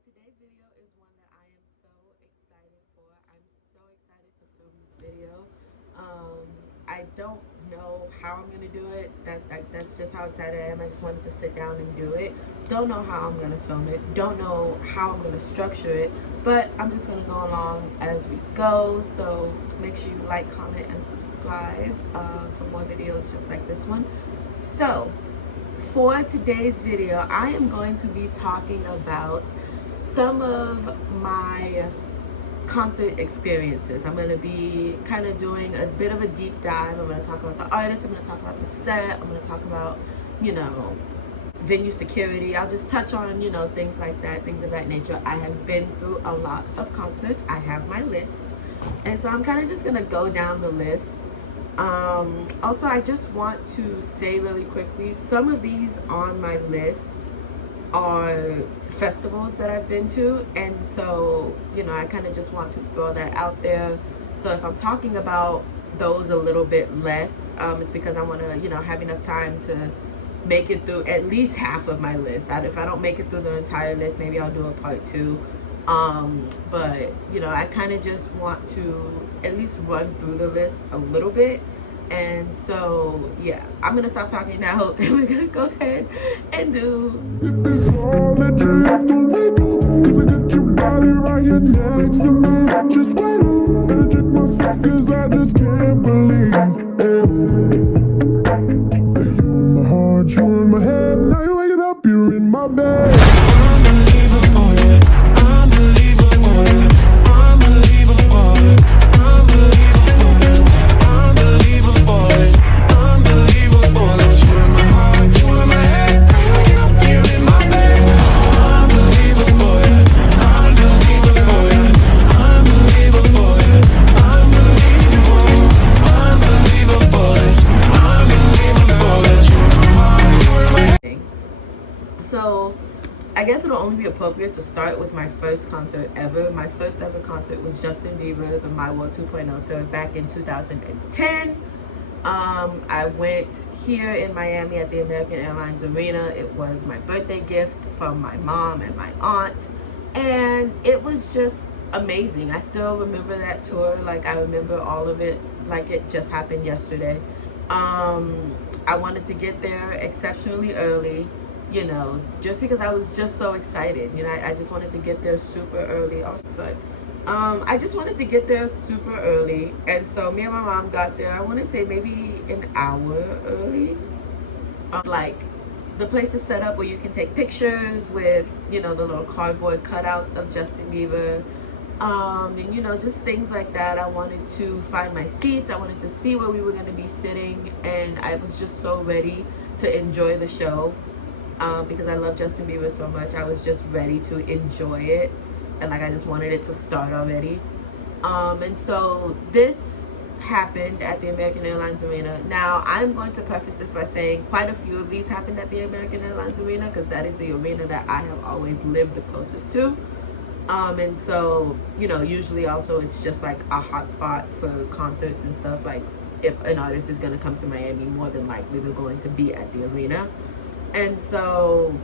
today's video is one that I am so excited for. I'm so excited to film this video. I don't know how I'm gonna do it. That's just how excited I am. I just wanted to sit down and do it. Don't know how I'm gonna film it. Don't know how I'm gonna structure it. But I'm just gonna go along as we go. So make sure you like, comment, and subscribe for more videos just like this one. So for today's video, I am going to be talking about some of my concert experiences. I'm going to be kind of doing a bit of a deep dive. I'm going to talk about the artist, I'm going to talk about the set, I'm going to talk about, venue security. I'll just touch on, things like that, things of that nature. I have been through a lot of concerts. I have my list. And so I'm kind of just going to go down the list. Also, I just want to say really quickly, some of these on my list are festivals that I've been to, and so I kind of just want to throw that out there. So if I'm talking about those a little bit less, it's because I want to have enough time to make it through at least half of my list. If I don't make it through the entire list, maybe I'll do a part 2. But I kind of just want to at least run through the list a little bit. And so yeah, I'm gonna stop talking now and we're gonna go ahead and do If it's all that you have to wake up, 'cause I got your body right here next to me. Just wait up, better check myself, 'cause I just can't believe that you're in my heart, you're in my head. Now you're waking up, you're in my bed. Unbelievable, yeah. Unbelievable, yeah. Unbelievable, yeah. Unbelievable, yeah. Unbelievable, it's unbelievable that you're in my heart, you're in my head. Now you're waking up, you're in my bed. Unbelievable, yeah. Unbelievable, yeah. Unbelievable, yeah. Unbelievable, unbelievable, it's unbelievable that you're in my heart, you're in my head. So I guess it'll only be appropriate to start with my first concert ever. My first ever concert was Justin Bieber, the My World 2.0 tour back in 2010. I went here in Miami at the American Airlines Arena. It was my birthday gift from my mom and my aunt, and it was just amazing. I still remember that tour. Like, I remember all of it like it just happened yesterday. I wanted to get there exceptionally early, just because I was just so excited. I just wanted to get there super early also. But I just wanted to get there super early. And so me and my mom got there, I want to say maybe an hour early. Like, the place is set up where you can take pictures with, the little cardboard cutouts of Justin Bieber. And just things like that. I wanted to find my seats. I wanted to see where we were going to be sitting. And I was just so ready to enjoy the show. Because I love Justin Bieber so much. I was just ready to enjoy it, and I just wanted it to start already. And so this happened at the American Airlines Arena. Now, I'm going to preface this by saying quite a few of these happened at the American Airlines Arena, because that is the arena that I have always lived the closest to. And so, usually also it's just like a hot spot for concerts and stuff. Like, if an artist is going to come to Miami, more than likely they're going to be at the arena. And so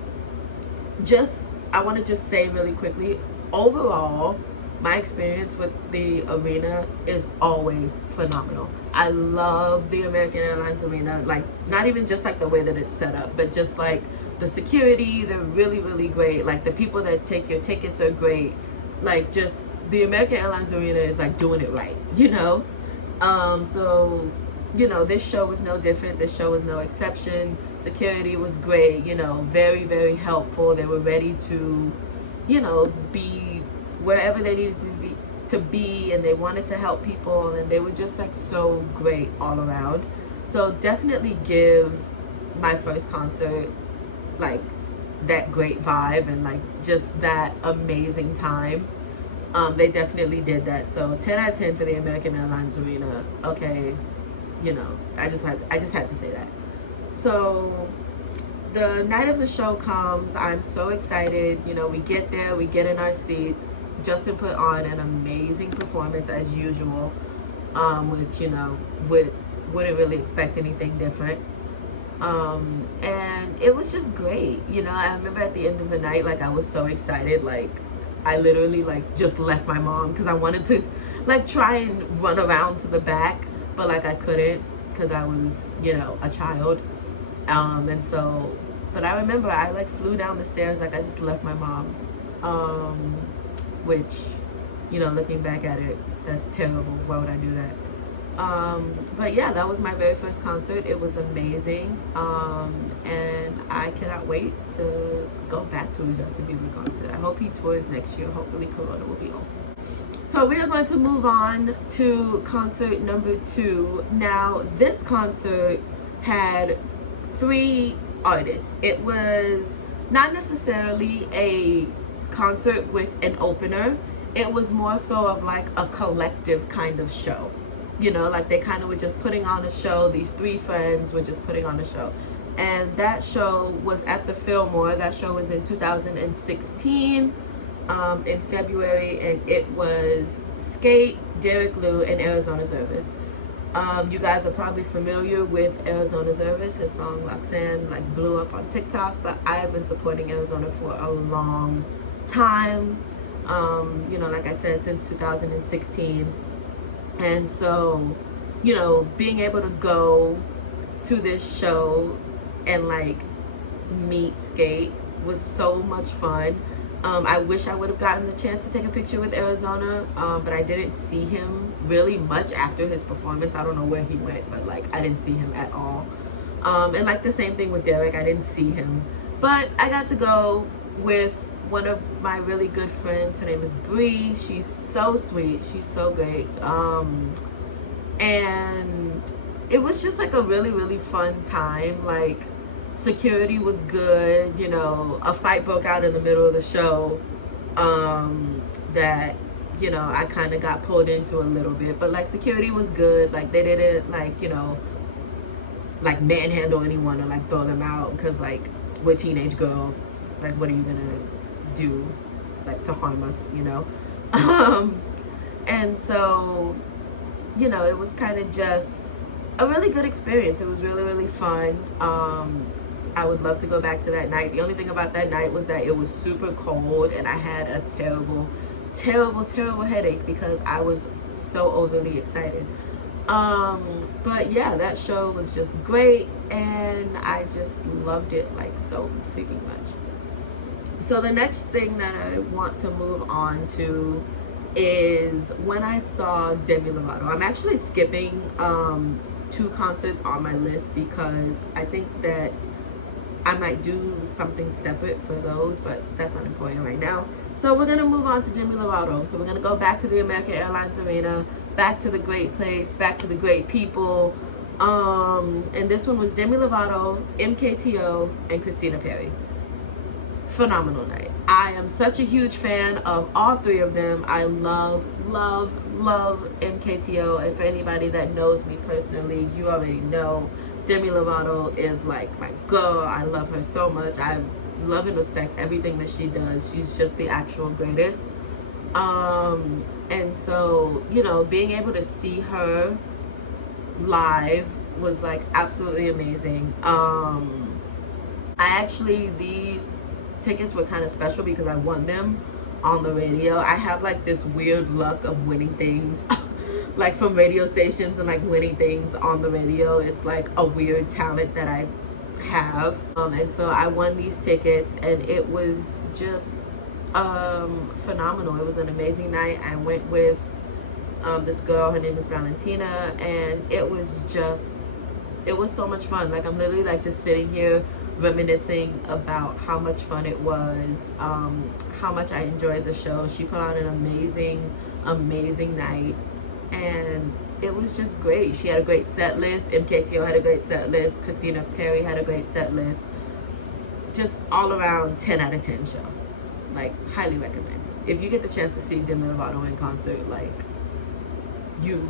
I want to just say really quickly, overall, my experience with the arena is always phenomenal. I love the American Airlines Arena, like, not even just like the way that it's set up, but just like the security, they're really, really great. Like, the people that take your tickets are great. Like, just the American Airlines Arena is like doing it right, so this show was no different. This show was no exception. Security was great, very, very helpful. They were ready to, be wherever they needed to be, and they wanted to help people, and they were just like so great all around. So definitely give my first concert like that great vibe and like just that amazing time. They definitely did that. So 10 out of 10 for the American Airlines Arena. Okay. I just had to say that. So the night of the show comes. I'm so excited. We get there, we get in our seats. Justin put on an amazing performance as usual, which wouldn't really expect anything different. And it was just great. You know, I remember at the end of the night, like, I was so excited. Like, I literally, like, just left my mom because I wanted to, like, try and run around to the back, but, like, I couldn't because I was, you know, a child. And so, but I remember I, like, flew down the stairs. Like, I just left my mom, which, you know, looking back at it, that's terrible. Why would I do that? But yeah, that was my very first concert. It was amazing. And I cannot wait to go back to a Justin Bieber concert. I hope he tours next year. Hopefully Corona will be over. So we are going to move on to concert number 2. Now, this concert had 3 artists. It was not necessarily a concert with an opener. It was more so of like a collective kind of show. You know, like they kind of were just putting on a show. These 3 friends were just putting on a show. And that show was at the Fillmore. That show was in 2016 in February. And it was Skate, Derek Lou, and Arizona Zervas. You guys are probably familiar with Arizona Zervas. His song Roxanne like blew up on TikTok. But I have been supporting Arizona for a long time. You know, like I said, since 2016. And so, you know, being able to go to this show and like meet Skate was so much fun. I wish I would have gotten the chance to take a picture with Arizona, but I didn't see him really much after his performance. I don't know where he went, but like I didn't see him at all. And like the same thing with Derek, I didn't see him. But I got to go with one of my really good friends. Her name is Bree. She's so sweet. She's so great. And it was just like a really, really fun time. Like, security was good. You know, a fight broke out in the middle of the show that, you know, I kind of got pulled into a little bit. But, like, security was good. Like, they didn't, like, you know, like, manhandle anyone or, like, throw them out. Because, like, we're teenage girls. Like, what are you going to do, like, to harm us, you know? And so, you know, it was kind of just a really good experience. It was really, really fun. I would love to go back to that night. The only thing about that night was that it was super cold and I had a terrible, terrible, terrible headache because I was so overly excited. But yeah, that show was just great and I just loved it like so freaking much. So the next thing that I want to move on to is when I saw Demi Lovato. I'm actually skipping 2 concerts on my list because I think that I might do something separate for those, but that's not important right now. So we're going to move on to Demi Lovato. So we're going to go back to the American Airlines Arena, back to the great place, back to the great people. And this one was Demi Lovato, MKTO, and Christina Perri. Phenomenal night. I am such a huge fan of all 3 of them. I love, love, love MKTO. And for anybody that knows me personally, you already know Demi Lovato is like my girl. I love her so much. I love and respect everything that she does. She's just the actual greatest. And so, you know, being able to see her live was like absolutely amazing. These tickets were kind of special because I won them on the radio. I have like this weird luck of winning things like from radio stations and like winning things on the radio. It's like a weird talent that I have. And so I won these tickets and it was just phenomenal. It was an amazing night. I went with this girl, her name is Valentina, and it was so much fun. Like, I'm literally like just sitting here reminiscing about how much fun it was, how much I enjoyed the show. She put on an amazing night, and it was just great. She had a great set list. MKTO had a great set list. Christina Perri had a great set list. Just all around 10 out of 10 show. Like, highly recommend. If you get the chance to see Demi Lovato in concert, like, you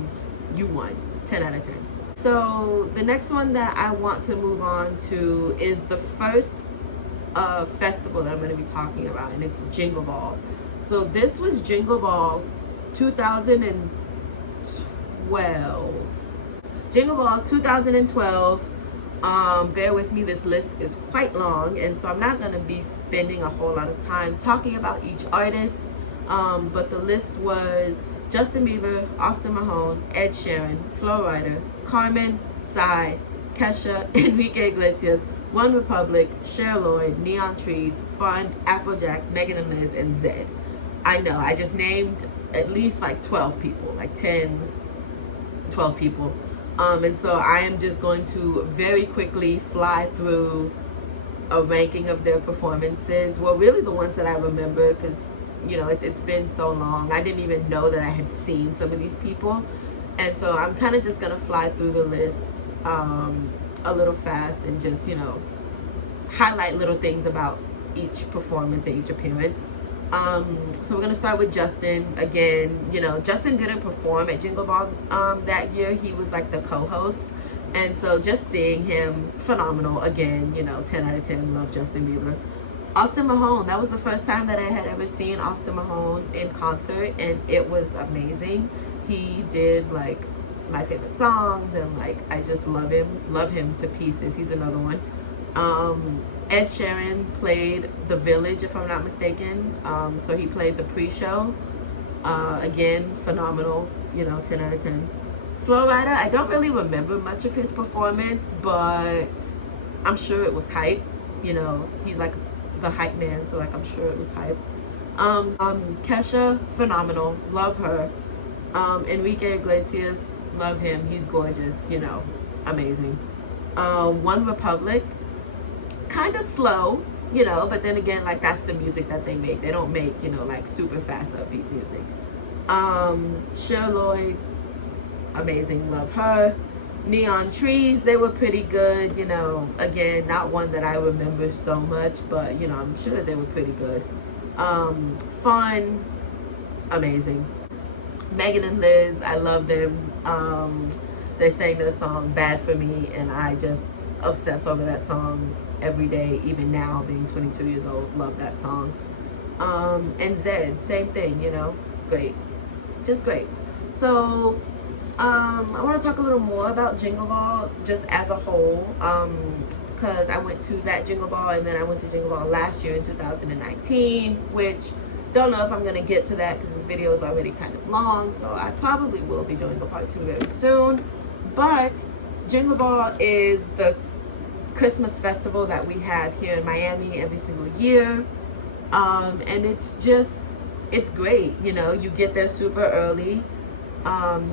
won. 10 out of 10. So the next one that I want to move on to is the first festival that I'm going to be talking about, and it's Jingle Ball. So this was Jingle Ball 2012. Jingle Ball 2012. Bear with me, this list is quite long, and so I'm not going to be spending a whole lot of time talking about each artist. But the list was Justin Bieber, Austin Mahone, Ed Sheeran, Flo Rida, Carmen, Psy, Kesha, Enrique Iglesias, One Republic, Cher Lloyd, Neon Trees, Fun, Afrojack, Megan and Liz, and Zedd. I know, I just named at least like 12 people, like 10, 12 people. And so I am just going to very quickly fly through a ranking of their performances. Well, really the ones that I remember, because, you know, it's been so long. I didn't even know that I had seen some of these people. And so I'm kind of just going to fly through the list a little fast and just, you know, highlight little things about each performance and each appearance. So we're gonna start with Justin. Again, you know, Justin didn't perform at Jingle Ball that year. He was like the co-host, and so just seeing him, phenomenal. Again, you know, 10 out of 10. Love Justin Bieber. Austin Mahone, that was the first time that I had ever seen Austin Mahone in concert, and it was amazing. He did like my favorite songs, and like I just love him to pieces. He's another one. Ed Sheeran played The Village, if I'm not mistaken. So he played the pre-show. Again, phenomenal, you know, 10 out of 10. Flo Rida, I don't really remember much of his performance, but I'm sure it was hype. You know, he's like the hype man, so like I'm sure it was hype. Kesha, phenomenal, love her. Enrique Iglesias, love him, he's gorgeous, you know, amazing. One Republic, kind of slow, you know, but then again, like that's the music that they make. They don't make, you know, like super fast upbeat music. Cher Lloyd, amazing, love her. Neon Trees, they were pretty good, you know, again, not one that I remember so much, but you know, I'm sure they were pretty good. Fun, amazing. Megan and Liz, I love them. They sang their song Bad For Me, and I just obsess over that song every day, even now being 22 years old. Love that song. And Zedd, same thing, you know, great, just great. So I want to talk a little more about Jingle Ball just as a whole, because I went to that Jingle Ball, and then I went to Jingle Ball last year in 2019, which don't know if I'm going to get to that because this video is already kind of long, so I probably will be doing a part 2 very soon. But Jingle Ball is the Christmas festival that we have here in Miami every single year, and it's great. You know, you get there super early.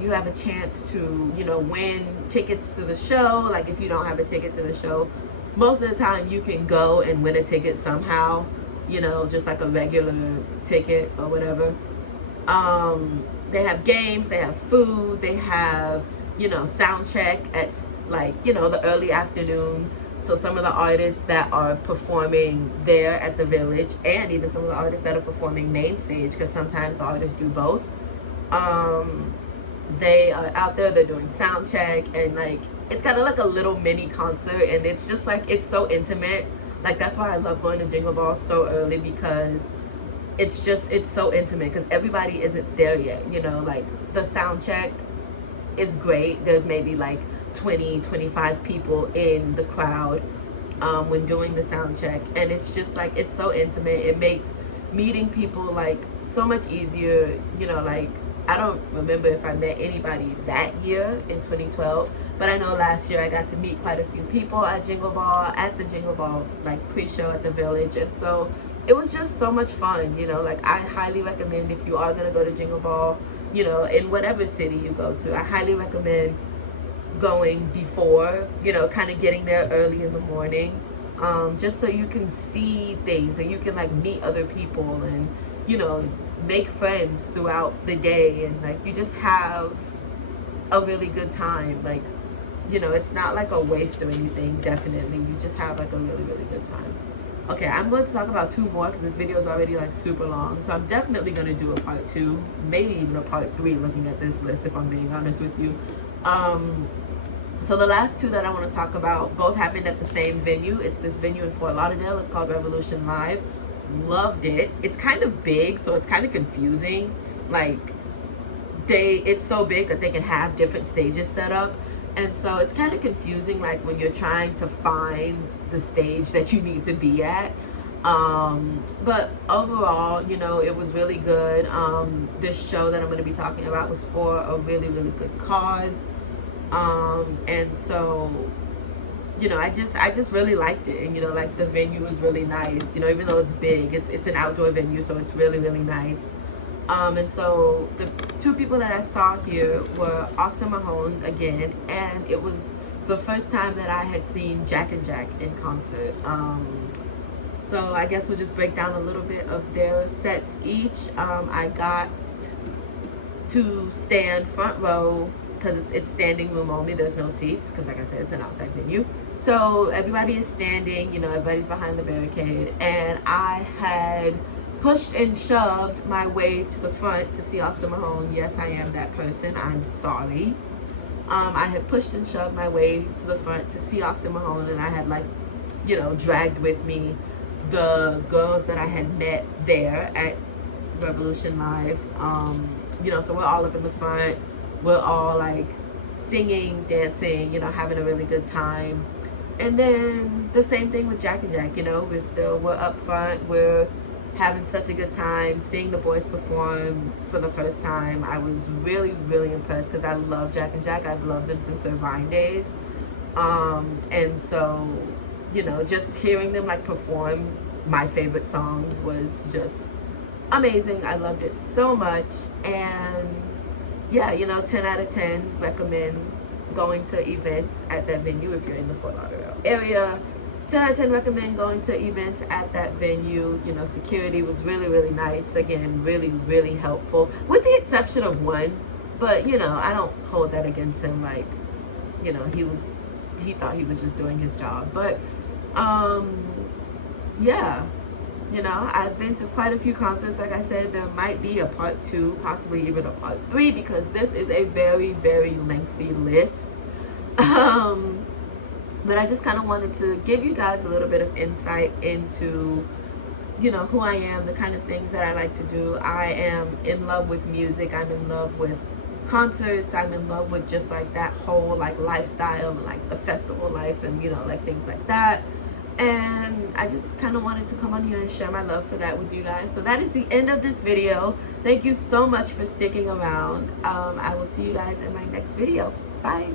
You have a chance to, you know, win tickets to the show. Like if you don't have a ticket to the show, most of the time you can go and win a ticket somehow, you know, just like a regular ticket or whatever. They have games, they have food, they have, you know, sound check at like, you know, the early afternoon. So some of the artists that are performing there at the Village, and even some of the artists that are performing main stage, because sometimes the artists do both, they are out there, they're doing sound check, and like it's kind of like a little mini concert, and it's just like, it's so intimate. Like that's why I love going to Jingle Ball so early, because it's so intimate, because everybody isn't there yet, you know. Like the sound check is great, there's maybe like 20-25 people in the crowd when doing the sound check, and it's just like, it's so intimate. It makes meeting people like so much easier, you know. Like I don't remember if I met anybody that year in 2012, but I know last year I got to meet quite a few people at Jingle Ball, at the Jingle Ball like pre-show at the Village, and so it was just so much fun, you know. Like I highly recommend, if you are gonna go to Jingle Ball, you know, in whatever city you go to, I highly recommend going before, you know, kind of getting there early in the morning, just so you can see things and you can like meet other people and, you know, make friends throughout the day, and like you just have a really good time. Like, you know, it's not like a waste or anything. Definitely, you just have like a really, really good time. Okay, I'm going to talk about 2 more because this video is already like super long, so I'm definitely going to do a part 2, maybe even a part 3 looking at this list, if I'm being honest with you. So the last 2 that I want to talk about both happened at the same venue. It's this venue in Fort Lauderdale. It's called Revolution Live. Loved it. It's kind of big, so it's kind of confusing. Like it's so big that they can have different stages set up, And so it's kind of confusing, like when you're trying to find the stage that you need to be at. But overall, you know, it was really good. This show that I'm going to be talking about was for a really, really good cause. And so, you know, I just really liked it. And, you know, like the venue was really nice, you know, even though it's big, it's an outdoor venue, so it's really, really nice. And so the two people that I saw here were Austin Mahone again, and it was the first time that I had seen Jack and Jack in concert. So I guess we'll just break down a little bit of their sets each. I got to stand front row because it's standing room only. There's no seats because, like I said, it's an outside venue. So everybody is standing, you know, everybody's behind the barricade. And I had pushed and shoved my way to the front to see Austin Mahone. Yes, I am that person. I'm sorry. I had pushed and shoved my way to the front to see Austin Mahone, and I had, like, you know, dragged with me the girls that I had met there at Revolution Live. You know, so we're all up in the front. We're all like singing, dancing, you know, having a really good time. And then the same thing with Jack and Jack, you know, we're up front. We're having such a good time seeing the boys perform for the first time. I was really, really impressed because I love Jack and Jack. I've loved them since their Vine days. And so, you know, just hearing them like perform my favorite songs was just amazing. I loved it so much. And yeah, you know, 10 out of 10 recommend going to events at that venue if you're in the Fort Lauderdale area. 10 out of 10 recommend going to events at that venue. You know, security was really, really nice. Again, really, really helpful, with the exception of one. But, you know, I don't hold that against him. Like, you know, he thought he was just doing his job. But yeah, you know, I've been to quite a few concerts. Like I said, there might be a part 2, possibly even a part 3, because this is a very, very lengthy list. But I just kind of wanted to give you guys a little bit of insight into, you know, who I am, the kind of things that I like to do. I am in love with music. I'm in love with concerts. I'm in love with just like that whole like lifestyle and like the festival life and, you know, like things like that. And I just kind of wanted to come on here and share my love for that with you guys. So that is the end of this video. Thank you so much for sticking around. I will see you guys in my next video. Bye.